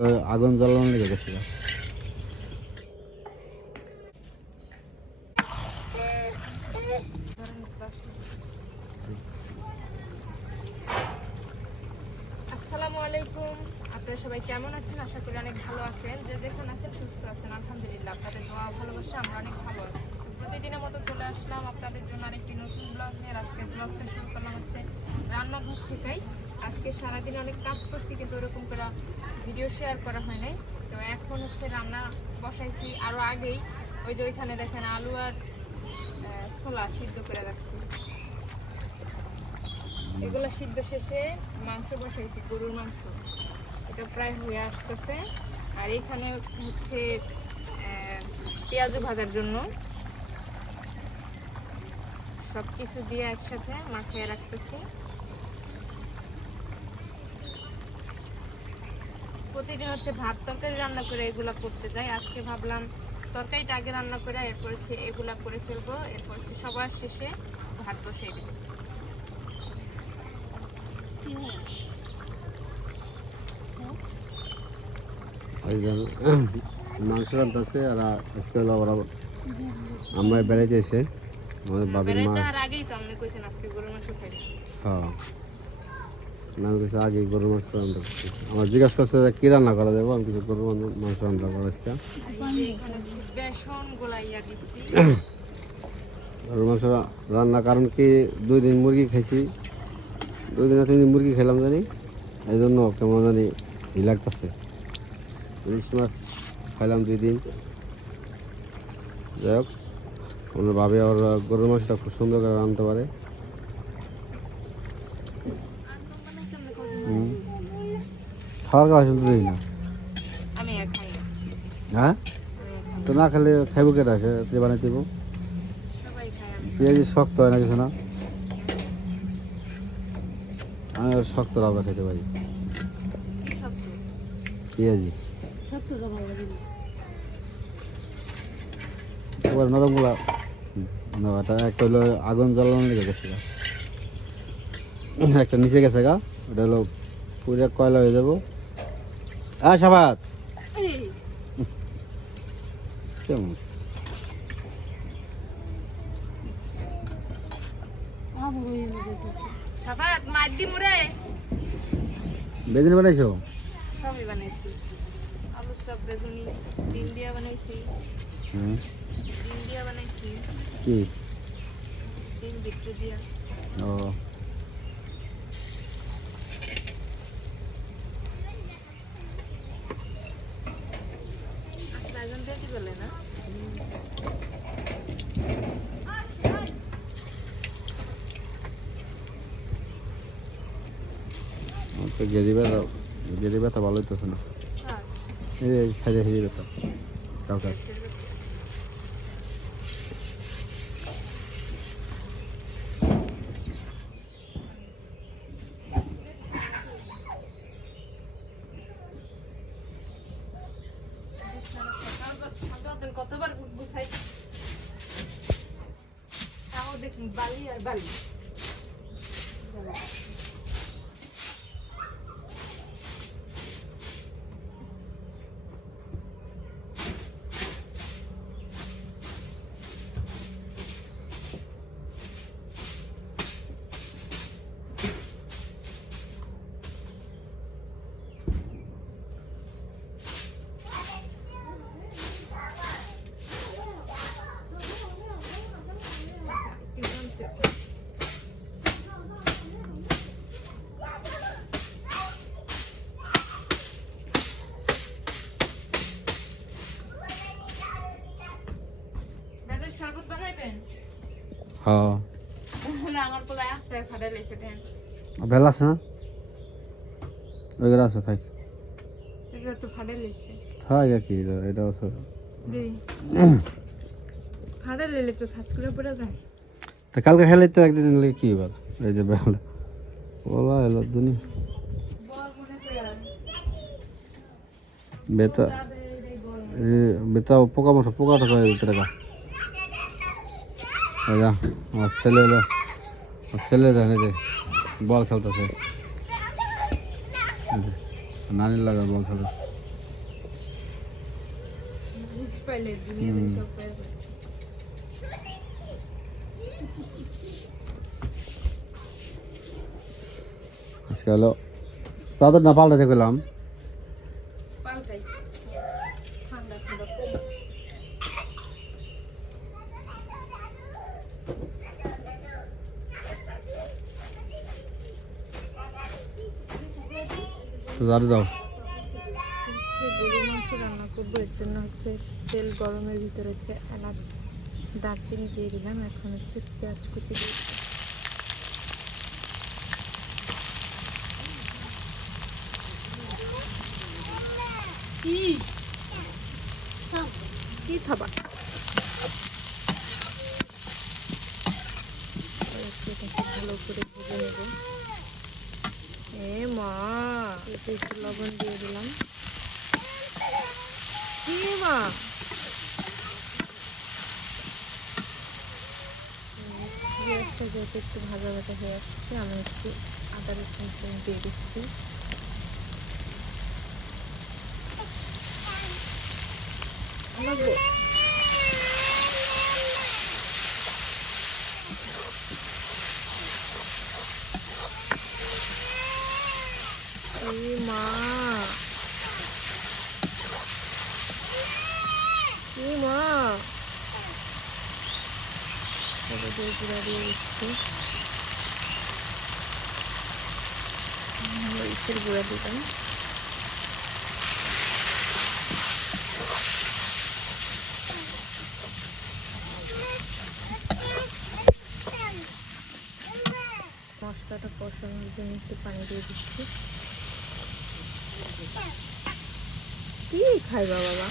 আগুন জ্বালানো লেগে গেছিল। আসসালামু আলাইকুম, আপনারা সবাই কেমন আছেন? আশা করি অনেক ভালো আছেন। যে যেখানে আছেন সুস্থ আছেন, আলহামদুলিল্লাহ। আপনাদের দোয়া ভালোবাসা আমরা অনেক ভালো আছি। প্রতিদিনের মতো চলে আসলাম আপনাদের জন্য আরেকটি নতুন ব্লগ নিয়ে। আজকের ব্লগটা শুরু করলাম হচ্ছে রান্নাঘর থেকেই। আজকে সারাদিন অনেক কাজ করছি, কিন্তু ওরকম করে ভিডিও শেয়ার করা হয় নাই। তো এখন হচ্ছে রান্না বসাইছি আরও আগেই। ওই যে ওইখানে দেখেন আলু আর ছোলা সিদ্ধ করে রাখছি। এগুলো সিদ্ধ শেষে মাংস বসাইছি, গরুর মাংস। এটা প্রায় হয়ে আসতেছে। আর এখানে হচ্ছে পেঁয়াজু ভাজার জন্য সব কিছু দিয়ে একসাথে মাখিয়ে রাখতেছি। প্রতিদিন হচ্ছে ভাত তরকারি রান্না করে এগুলা করতে যাই। আজকে ভাবলাম তরকারিটা আগে রান্না করে এরপর হচ্ছে এগুলা করে ফেলবো। এরপর হচ্ছে সবার শেষে ভাত বসিয়ে দেবো। মাংস রান্তাছে আর আজকে হলো আবার আমরা বেড়াইতে এসে আমাদের বাবির মা। আগেই তো আমি কইছেন আজকে গরুর মাংস খাই। হ্যাঁ, আমি কিছু আগে গরুর মাংস রান্না করছি। আমার জিজ্ঞাসা করছে যে কী রান্না করা যাবো, আমি কিছু গরুর মাংস রান্না করা আজকে। গরুর মাংস রান্না কারণ কি 2 দিন মুরগি খাইছি, 2 দিন 3 দিন মুরগি খেলাম জানি, এই জন্য কেমন জানি ই লাগতেছে। ইলিশ মাছ খাইলাম 2 দিন। যাই হোক, ওনার ভাবে আবার গরুর মাংসটা খুব সুন্দর করে রাঁধতে পারে। খাওয়ার কাজ শুনতে দিই না। হ্যাঁ, তো না খেলে খাইব কেটা সে বানাই দিব। পেঁয়াজি শক্ত হয় না কিছু না, আমি শক্ত রাবড়া খেতে পারি। পেঁয়াজি এবার নরমগুলা না, এটা একটা হলো আগুন জ্বালানো লেগে গেছে গা, একটা নিচে গেছে গা, ওটা হলো পুরো কয়লা হয়ে যাবো। সাবাত কেমন বেগুনি বানাইছো? সবই বানাইছি, আলু চপ, বেগুনি, ডিম দিয়া বানাইছি। ডিম দিয়া বানাইছি, কি ডিম বিক্রি দিয়া। ও রাজন দিয়ে কি বলে না? গেরি ব্যথা ভালো হইতেছে না, এই সাইডে হেঁটে ব্যথা কালকা। কতবার গুছাই তাও দেখুন বালি আর বালি। শরবত বানাইবেন? হ্যাঁ, আমার পোলা আছে খাড়া লাইছে দেন। বেলা আছে না, ওইগুলো আছে থাক। এটা তো ফাড়ে লাইছে। হ্যাঁ, কি এটা আছে দেই ফাড়ে লাইলে তো সাত করে পড়ে যায়। তা কালকে খেলে তো একদিন লাগে কি এবার এই যে বেলা বলা এলো দুনি বল মনে করে বেটা বেটা পোকা মতো পোকা ঢোকা ভিতরে গা। আমার ছেলে এলো, ছেলে জানে যে বল খেলতেছে, নানির লাগা বল খেলে। বুঝে পাইলে দুনিয়া সব পেয়ে যায়। আজকে হলো চাদর না পাল্টাতে গেলাম। পাল্টাই ঠান্ডা ঠান্ডা কম। তো জারি দাও। গরুর মাংস রান্না করবো, এর জন্য হচ্ছে তেল গরমের ভিতরে হচ্ছে এলাচ দারচিনি দিয়ে দিলাম। এখন হচ্ছে পেঁয়াজ কুচি দিয়ে কি খাবা ভালো করে ভেজে নেব। এ মা, এতে একটু লবণ দিয়ে দিলাম। কি মা, পেঁয়াজটা যেহেতু একটু ভাজা ভাজা হয়ে আসছে, আমি একটু আদা রসুন দিয়ে দিচ্ছি। মা, কি মা, গুঁড়া দিয়ে দিচ্ছি, মরিচের গুঁড়া দিলাম। মশলাটা কষানোর জন্য একটু পানি দিয়ে দিচ্ছি। কি খাইবা বাবা?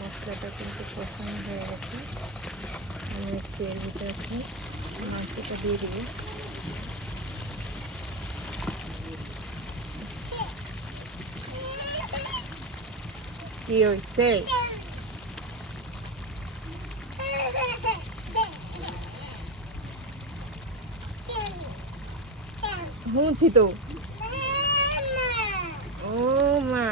মশলাটা কিন্তু কষানো হয়ে গেছে। আমি হচ্ছে এর ভিতরে এখন মাংসটা দিয়ে দেবো। কি হয়েছে? শুনছি তো। ও মা,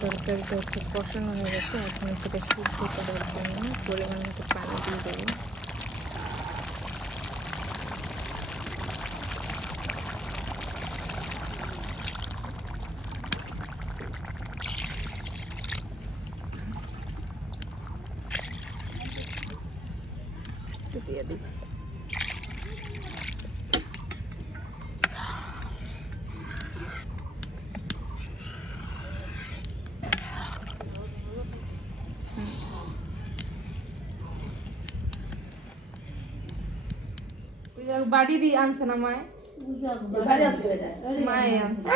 তরকারিটা হচ্ছে কষানো হয়ে গেছে। এখন সেটা সিদ্ধ করার জন্য পরিমাণ মতো পানি দিয়ে দেবো। দিয়ে দিই। বাড়ি দিয়ে আনছে না মায়, মায় আনছে।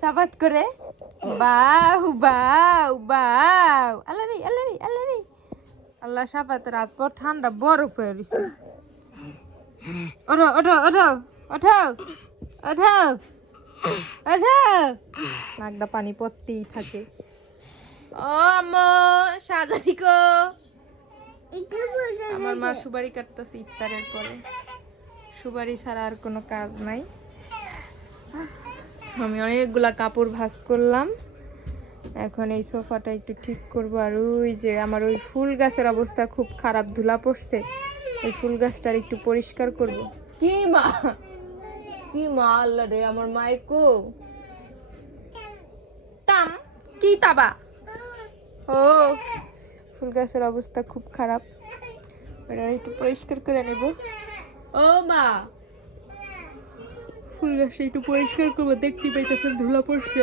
সাবাত করে বাউ বাউ বাউ, আল্লাহ রে আল্লাহ রে আল্লাহ রে আল্লাহ। সাবাত রাত পর ঠান্ডা বরফ হয়ে গেছে। ওঠো ওঠো ওঠো ওঠো ওঠো ওঠো, নাকদা পানি পড়তেই থাকে। ও আম্মু সাজাদি কো, আমার মা সুপারি কাটতেছে ইফতারের পরে। সুপারি ছাড়া আর কোনো কাজ নাই। আমি অনেকগুলা কাপড় ভাঁজ করলাম, এখন এই সোফাটা একটু ঠিক করবো। আর ওই যে আমার ওই ফুল গাছের অবস্থা খুব খারাপ, ধুলা পড়ছে, ওই ফুল গাছটার একটু পরিষ্কার করব। কি মা, কি মা, আল্লাহ রে আমার মাইকো তাম, কি তাবা, ও ফুল গাছের অবস্থা খুব খারাপ, ওটা একটু পরিষ্কার করে নেব। ও মা, ফুল গাছটা একটু পরিষ্কার করবো, দেখতে পাইতেছেন ধুলা পড়ছে।